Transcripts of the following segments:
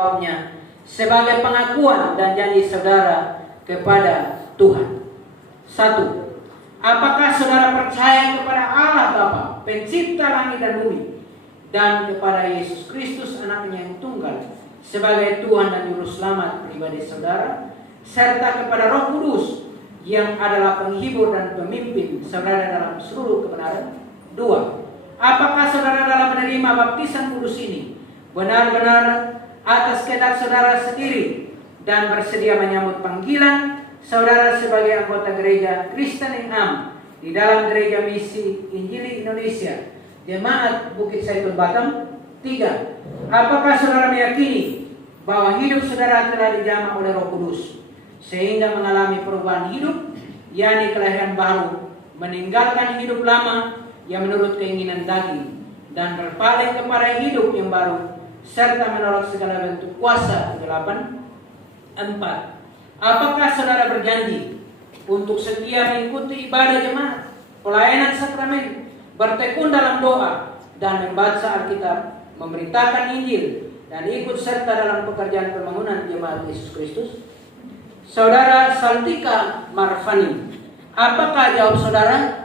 jawabnya sebagai pengakuan dan janji saudara kepada Tuhan. 1. Apakah saudara percaya kepada Allah Bapa, pencipta langit dan bumi, dan kepada Yesus Kristus anaknya yang tunggal sebagai Tuhan dan Juru Selamat pribadi saudara, serta kepada Roh Kudus yang adalah penghibur dan pemimpin saudara dalam seluruh kebenaran? 2. Apakah saudara dalam menerima baptisan kudus ini benar-benar atas kehendak saudara sendiri dan bersedia menyambut panggilan saudara sebagai anggota gereja Kristen yang am di dalam gereja misi Injili Indonesia Jemaat Bukit Zaitun Batam? 3. Apakah saudara meyakini bahwa hidup saudara telah dijamah oleh Roh Kudus sehingga mengalami perubahan hidup, yakni kelahiran baru, meninggalkan hidup lama yang menurut keinginan daging dan berpaling kepada hidup yang baru, serta menolak segala bentuk kuasa kegelapan? 4. Apakah saudara berjanji untuk setia mengikuti ibadah jemaat, pelayanan sakramen, bertekun dalam doa, dan membaca Alkitab, memberitakan Injil, dan ikut serta dalam pekerjaan pembangunan jemaat Yesus Kristus? Saudara Saltika Marfani, apakah jawab saudara?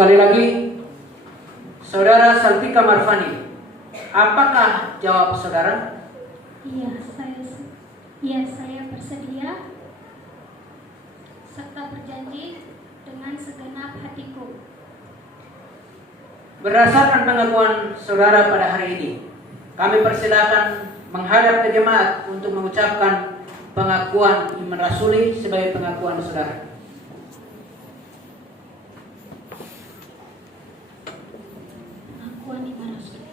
Sekali lagi, saudara Saltika Marfani, apakah jawab saudara? Iya, saya bersedia serta berjanji dengan segenap hatiku. Berdasarkan pengakuan saudara pada hari ini, kami persilakan menghadap ke jemaat untuk mengucapkan pengakuan iman rasuli sebagai pengakuan saudara. Pengakuan iman rasuli.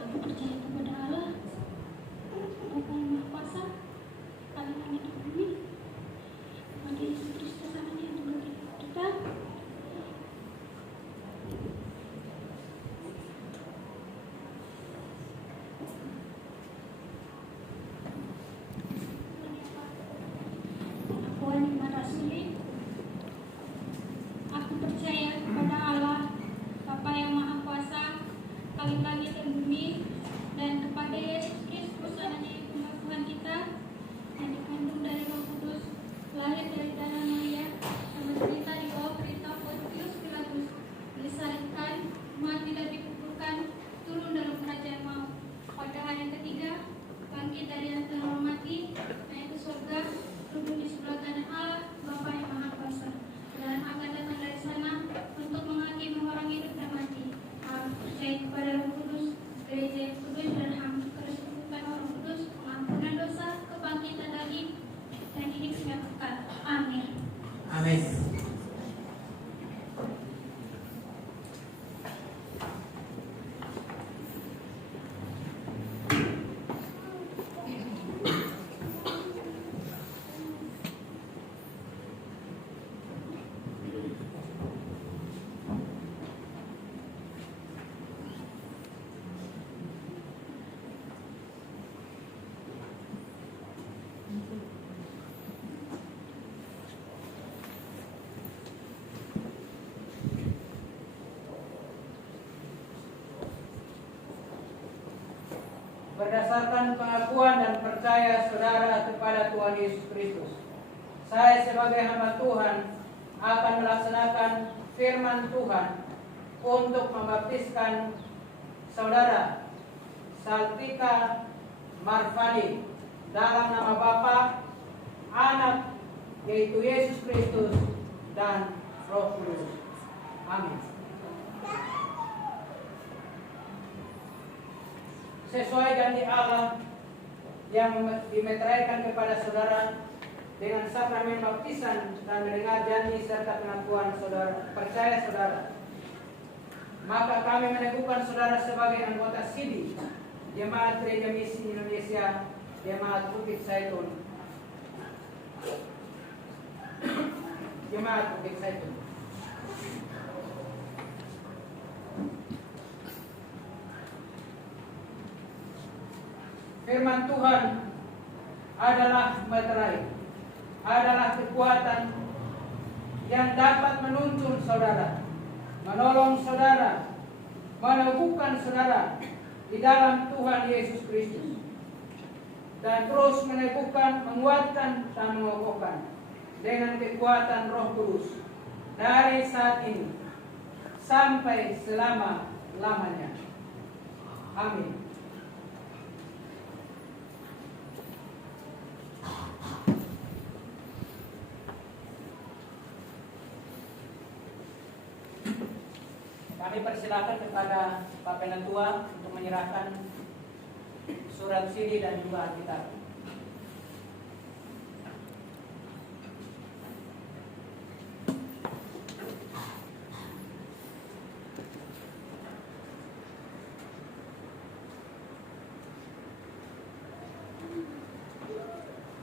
Aku percaya kepada Allah, Bapa yang Maha Kuasa, Paling langit dan bumi, kepada Yesus Kristus anaknya yang tunggal kita. Pengakuan iman rasuli. Aku percaya kepada Allah, Bapa yang Maha Kuasa, Paling langit dan bumi, dan kepada Yesus Kristus anaknya yang tunggal Tuhan kita, yang dikandung dari Roh Kudus, lahir dari darah Maria, yang menderita di bawah perintah Pontius Pilatus, disalibkan, mati dan dikuburkan, turun dalam kerajaan maut. Pada hari yang ketiga, bangkit dari antara orang mati, naik ke surga, duduk di sebelah kanan Allah, Bapa yang Maha Kuasa, dan akan datang dari sana untuk menghakimi orang hidup dan mati. Aku percaya kepada Roh Kudus, gereja yang kudus dan keseluruhan Roh Kudus, pengampunan dosa, kebangkitan daging, dan hidup yang kekal. Amin. Amin. Berdasarkan pengakuan dan percaya saudara kepada Tuhan Yesus Kristus, saya sebagai hamba Tuhan akan melaksanakan firman Tuhan untuk membaptiskan saudara Saltika Marfani dalam nama Bapa, Anak, yaitu Yesus Kristus, dan Roh Kudus. Amin. Sesuai janji Allah yang dimeteraikan kepada saudara dengan sakramen baptisan dan mendengar janji serta pengakuan saudara, percaya saudara, maka kami meneguhkan saudara sebagai anggota SIDI Jemaat Gereja Misi Indonesia Jemaat Bukit Zaitun Jemaat Bukit Zaitun. Firman Tuhan adalah materai, adalah kekuatan yang dapat menuntun saudara, menolong saudara, meneguhkan saudara di dalam Tuhan Yesus Kristus, dan terus meneguhkan, menguatkan, dan mengokohkan dengan kekuatan Roh Kudus dari saat ini sampai selama-lamanya. Amin. Kami persilakan kepada Pak Penentua untuk menyerahkan surat CD dan juga Alkitab.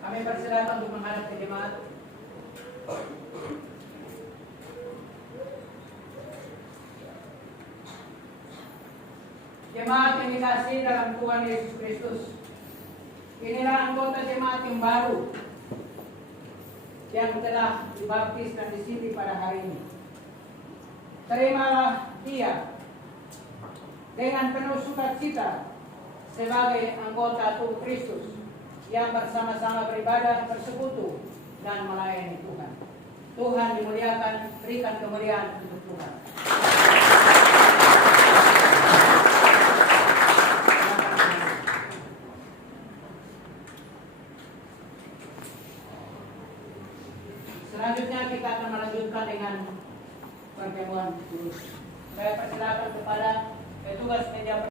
Kami persilakan untuk menghadap ke jemaat. Jemaat yang dikasihi dalam Tuhan Yesus Kristus, inilah anggota jemaat yang baru yang telah dibaptis dan disini pada hari ini. Terimalah dia dengan penuh sukacita sebagai anggota tubuh Kristus yang bersama-sama beribadah, bersekutu, dan melayani Tuhan. Tuhan dimuliakan, berikan kemuliaan untuk Tuhan. Selanjutnya kita akan melanjutkan dengan pertemuan kudus. Saya persilakan kepada petugas meja